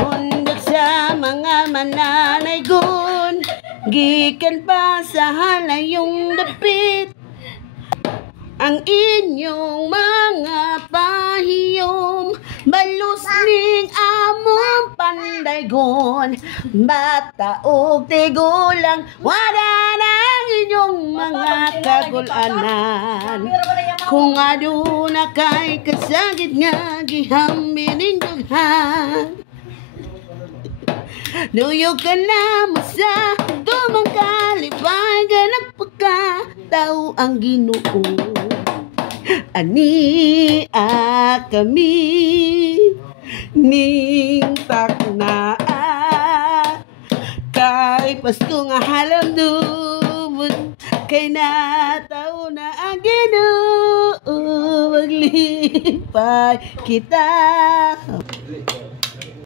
Undok sa mga mananaygon, gikan pa sa halayong dapit. Ang inyong mga pahiyom, balus ning among pandaygon. Bata og tigulang, wala nang inyong mga kagulanan. Kung aduna kay kasagit nga gihambin ning dughan, luyog ka na mo sa dumang kalipay, ka nagpagkatao ang Ginoo. Ani kami ning taknaa, kay Pasko nga halamdumot, kay nataw na ang Ginoo, maglipay kita.